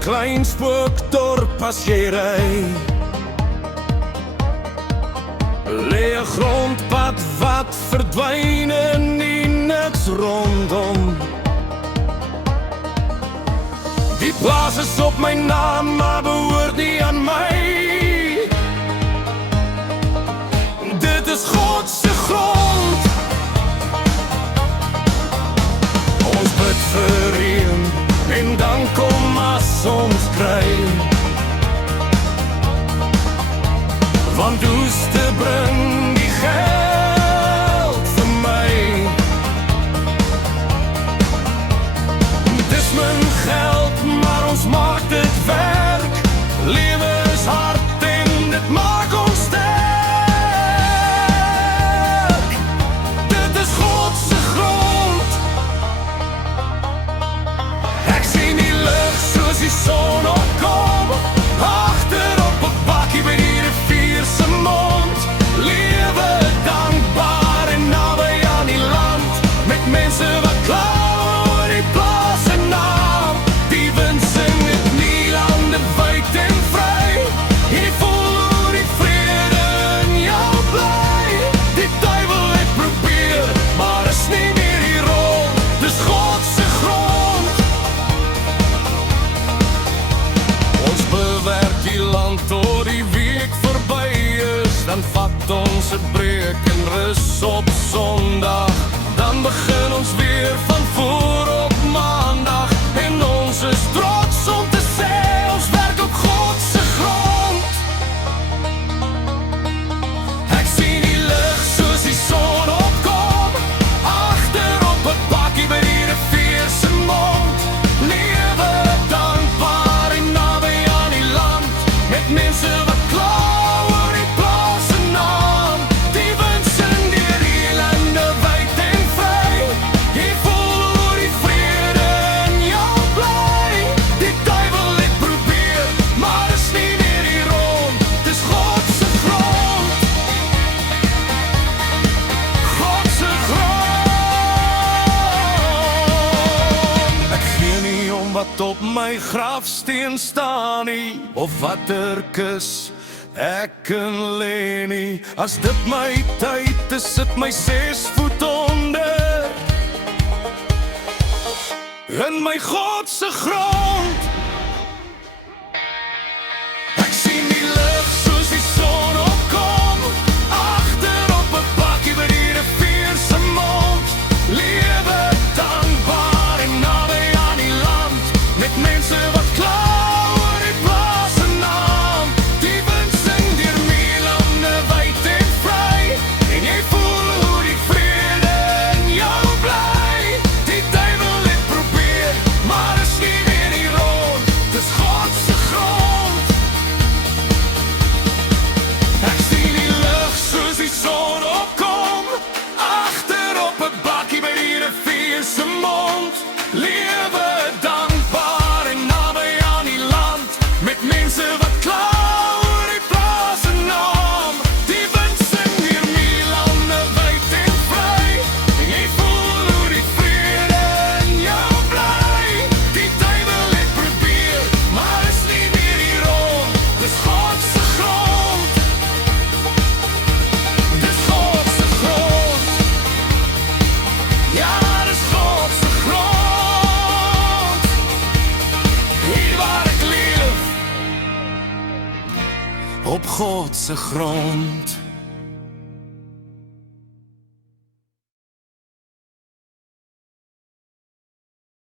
klein spookdorp as jy ry. Leë grondpad wat verdwyn en nie niks rondom. Die plaas is op my naam, maar behoort nie aan my. Dit is God se grond. Ons bid vir reën en dan kom as ons kry. Want oes te bring die geld vir my. Dis min geld, maar ons maak dit werk. Lewe is hard en dit maak ons sterk. Dit is God se grond. Ek sien die lig soos die son opkom, agter op 'n bakkie by die rivier se mond. Lewe dankbaar en naby aan die land, met mense wat kla oor die plaas se naam. Die wind sing dit nie lande wyd en vry. Jy voel hoe die vrede in jou bly. Die duiwel het probeer, maar is nie meer die rol. Dis God se grond. Ons bewerk die land tot die week verby is. Dan vat ons 'n breek en rus op Sondag. Dan begin ons weer van voor op Maandag. En ons is trots om te sê ons werk op God se grond. Ek sien die lig soos die son opkom, agter op 'n bakkie by die rivier se mond. Lewe dankbaar en naby aan die land, met mense wat kla oor die plaas se naam. Die wind sing deur die lande wyd en vry. Jy voel hoe die vrede in jou bly. Die duiwel het probeer, maar is nie meer die rond. Dis God se grond. God se grond. Ek gee nie om wat op my grafsteen staan nie, of watter kus ek kan lê nie. As dit my tyd is, sit my 6 voet onder in my God se grond. Ek sien die lig soos die son opkom, agter op 'n bakkie by die rivier se mond. Lewe dankbaar en naby aan die land, met mense wat kla oor die plaas se naam. Die wind sing deur mielande wyd en vry. En jy voel hoe die vrede in jou bly. Die duiwel het probeer, maar is nie meer die rond. Dis God se grond. Ek sien die lig soos die son opkom, agter op 'n bakkie by die rivier se mond. Lewe dankbaar en naby aan die land, met mense wat kla oor die plaas se naam. Die wind sing deur mielande wyd en vry. En jy voel hoe die vrede in jou bly. Die duiwel het probeer, maar is nie meer die rond. Dis God se grond. Dis God se grond. Ja, dis God se grond. Hier waar ek leef, op God se grond.